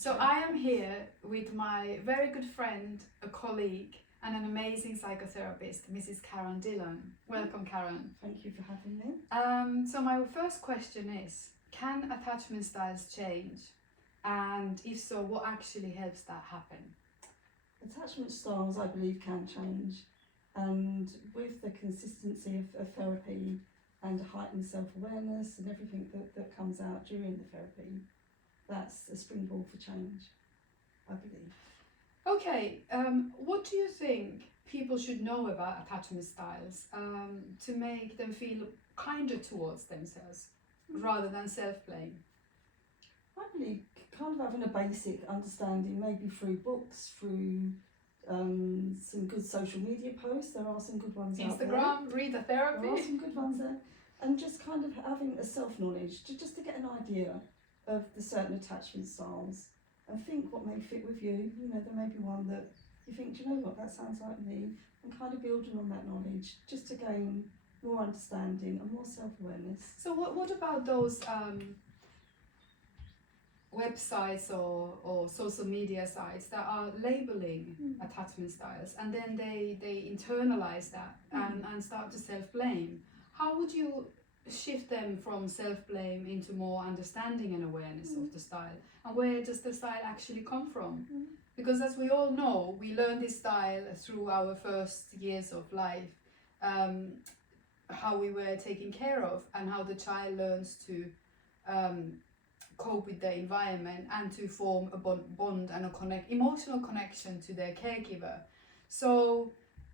So I am here with my very good friend, a colleague, and an amazing psychotherapist, Mrs. Karen Dillon. Welcome, Karen. Thank you for having me. So my first question is, can attachment styles change? And if so, what actually helps that happen? Attachment styles, I believe, can change. And with the consistency of therapy and heightened self-awareness and everything that comes out during the therapy, that's a springboard for change, I believe. Okay, what do you think people should know about attachment styles to make them feel kinder towards themselves rather than self-blame? I believe kind of having a basic understanding, maybe through books, through some good social media posts. There are some good ones out there. Instagram, read the therapy. There are some good ones there. And just kind of having a self-knowledge, just to get an idea of the certain attachment styles and think what may fit with you. You know, there may be one that you think, do you know what, that sounds like me, and kind of building on that knowledge just to gain more understanding and more self-awareness. So what about those websites or social media sites that are labeling attachment styles, and then they internalize that and start to self-blame? How would you shift them from self-blame into more understanding and awareness of the style? And where does the style actually come from? Because as we all know, we learn this style through our first years of life, how we were taken care of and how the child learns to cope with the environment and to form a bond and a emotional connection to their caregiver. So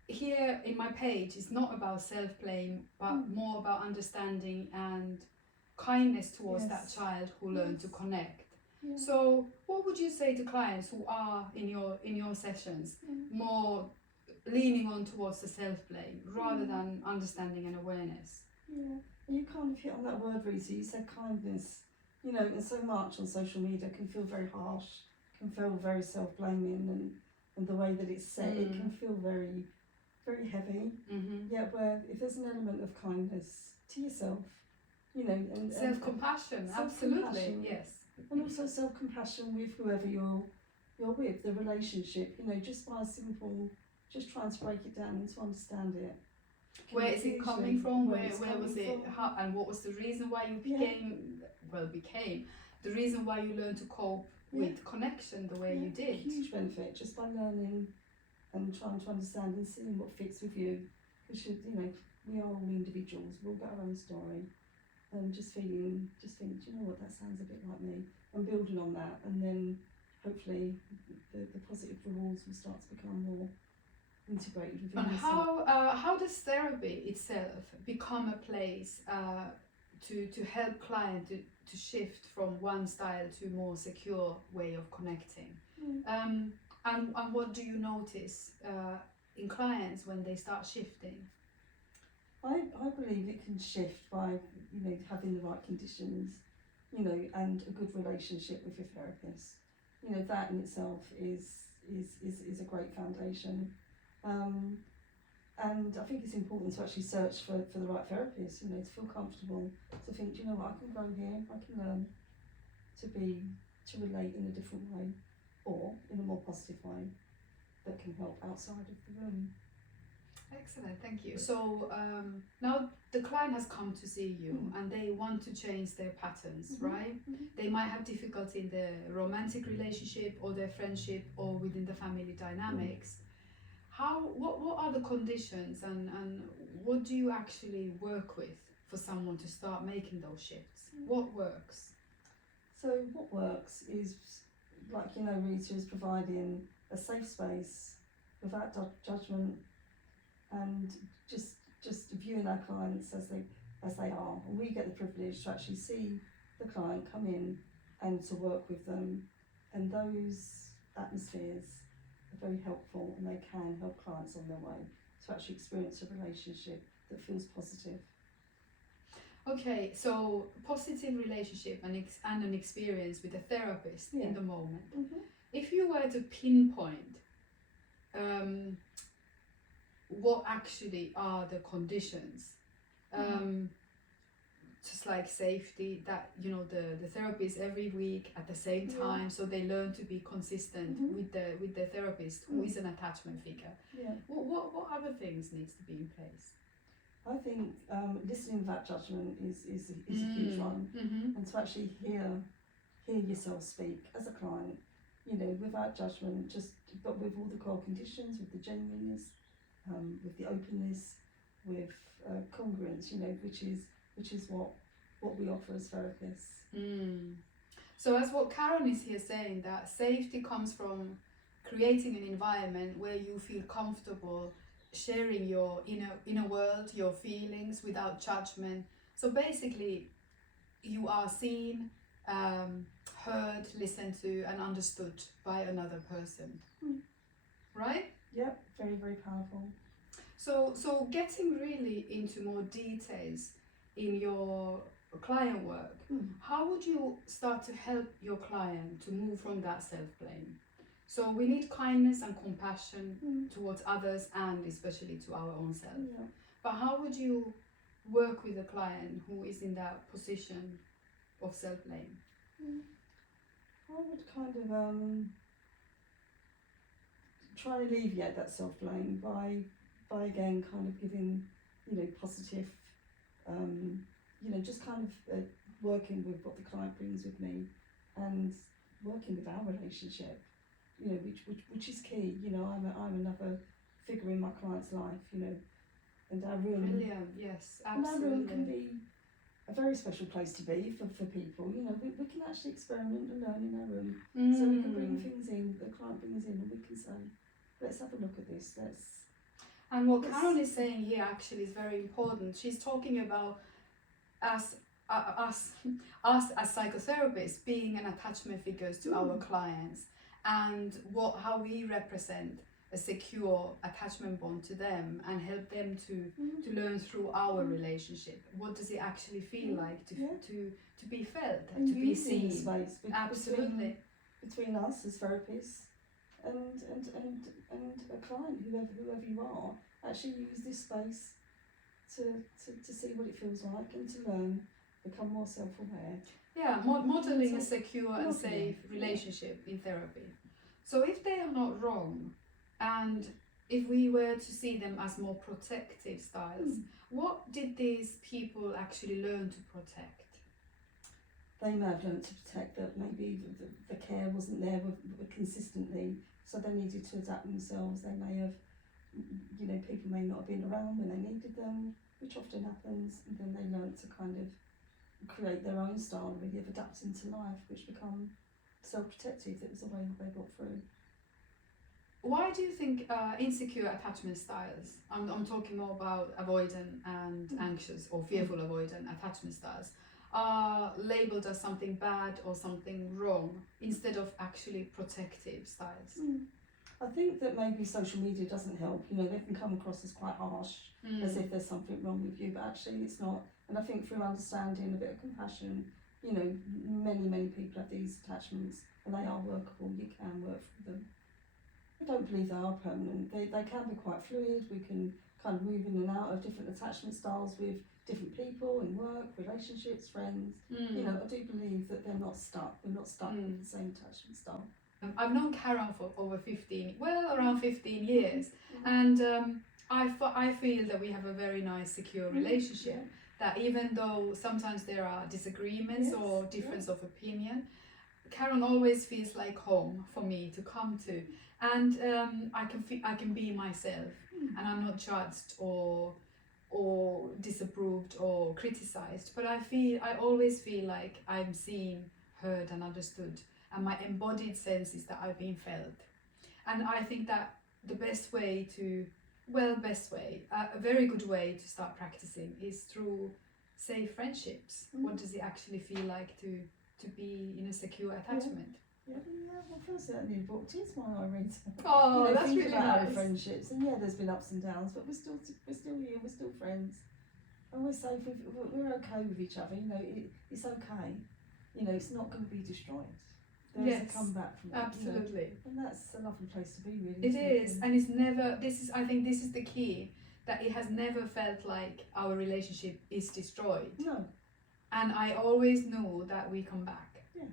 here in my page, it's not about self-blame, but more about understanding and kindness towards that child who learned to connect. So what would you say to clients who are in your sessions more leaning on towards the self-blame rather than understanding and awareness? Yeah, you kind of hit on that word, Rita. You said kindness. You know, and so much on social media can feel very harsh, can feel very self-blaming, and the way that it's set, it can feel very, very heavy. Yeah, where if there's an element of kindness to yourself, you know, and self-compassion, absolutely, yes. And also self-compassion with whoever you're with, the relationship, you know, just by just trying to break it down and to understand it. Where is it coming from? Where was it? How, and what was the reason why you became the reason why you learned to cope with connection the way you did? Huge benefit just by learning and trying to understand and seeing what fits with you. We should, you know, we are all individuals. We've all got our own story, and just think, do you know what, that sounds a bit like me, and building on that, and then hopefully the positive rewards will start to become more integrated within yourself. And how does therapy itself become a place to help clients to shift from one style to a more secure way of connecting? And what do you notice in clients when they start shifting? I believe it can shift by, you know, having the right conditions, you know, and a good relationship with your therapist. You know, that in itself is a great foundation. And I think it's important to actually search for the right therapist, you know, to feel comfortable, to think, do you know what, I can grow here, I can learn to relate in a different way, or in a more positive way that can help outside of the room. Excellent, thank you. So now the client has come to see you and they want to change their patterns, right? They might have difficulty in their romantic relationship or their friendship or within the family dynamics. What are the conditions and what do you actually work with for someone to start making those shifts? What works? So what works is, like, you know, Rita, is providing a safe space without judgment, and just viewing our clients as they are. And we get the privilege to actually see the client come in and to work with them, and those atmospheres are very helpful, and they can help clients on their way to actually experience a relationship that feels positive. Okay, so positive relationship and an experience with a therapist in the moment. If you were to pinpoint what actually are the conditions just like safety, that you know the therapist every week at the same time, so they learn to be consistent with the therapist who is an attachment figure. What other things needs to be in place? I think listening without judgment is a huge one, and to actually hear yourself speak as a client, you know, without judgment, but with all the core conditions, with the genuineness, with the openness, with congruence, you know, which is what we offer as therapists. So as what Karen is here saying, that safety comes from creating an environment where you feel comfortable sharing your inner world, your feelings without judgment. So basically you are seen, heard, listened to and understood by another person. Right? Yep, very, very powerful. So getting really into more details in your client work, how would you start to help your client to move from that self-blame? So we need kindness and compassion towards others and especially to our own self. But how would you work with a client who is in that position of self-blame? I would kind of try and alleviate that self-blame by again kind of giving, you know, positive, you know, just kind of working with what the client brings with me and working with our relationship, you know, which is key. You know, I'm another figure in my client's life, you know, and our room. Brilliant, yes, absolutely. And our room can be a very special place to be for people. You know, we can actually experiment and learn in our room. So we can bring things in, the client brings in, and we can say, let's have a look at this, And what Karen is saying here actually is very important. She's talking about us as psychotherapists being an attachment figures to our clients, and how we represent a secure attachment bond to them and help them to learn through our relationship. What does it actually feel like to be felt, and to be seen? Space Absolutely. Between us as therapists and a client, whoever you are, actually use this space to see what it feels like and to learn, become more self-aware. Yeah, modeling a secure and safe relationship in therapy. So if they are not wrong, and if we were to see them as more protective styles, what did these people actually learn to protect? They may have learned to protect that maybe the care wasn't there consistently, so they needed to adapt themselves. They may have, you know, people may not have been around when they needed them, which often happens, and then they learned to kind of create their own style really of adapting to life, which become self-protective. That was the way that they got through. Why do you think insecure attachment styles, I'm talking more about avoidant and anxious or fearful avoidant attachment styles, are labelled as something bad or something wrong instead of actually protective styles? I think that maybe social media doesn't help. You know, they can come across as quite harsh, as if there's something wrong with you, but actually it's not. And I think through understanding, a bit of compassion, you know, many people have these attachments and they are workable. You can work through them. I don't believe they are permanent. They can be quite fluid. We can kind of move in and out of different attachment styles with different people in work, relationships, friends. You know, I do believe that they're not stuck. We're not stuck with the same attachment style. I've known Karen for over around 15 years, and I feel that we have a very nice, secure relationship. That even though sometimes there are disagreements or difference of opinion, Karen always feels like home for me to come to, and I can be myself, and I'm not judged or disapproved or criticized. But I always feel like I'm seen, heard, and understood, and my embodied sense is that I've been felt. And I think that the a very good way to start practicing is through safe friendships. What does it actually feel like to be in a secure attachment? Well, firstly, that new book is one I read. Oh, you know, that's think really about nice. Friendships, and there's been ups and downs, but we're still here. We're still friends. I always say we're okay with each other. You know, it's okay. You know, it's not going to be destroyed. There's a comeback from it. Absolutely. You know? And that's a lovely place to be, really. It is, and it's never. I think this is the key, that it has never felt like our relationship is destroyed. No. and I always know that we come back. Yeah.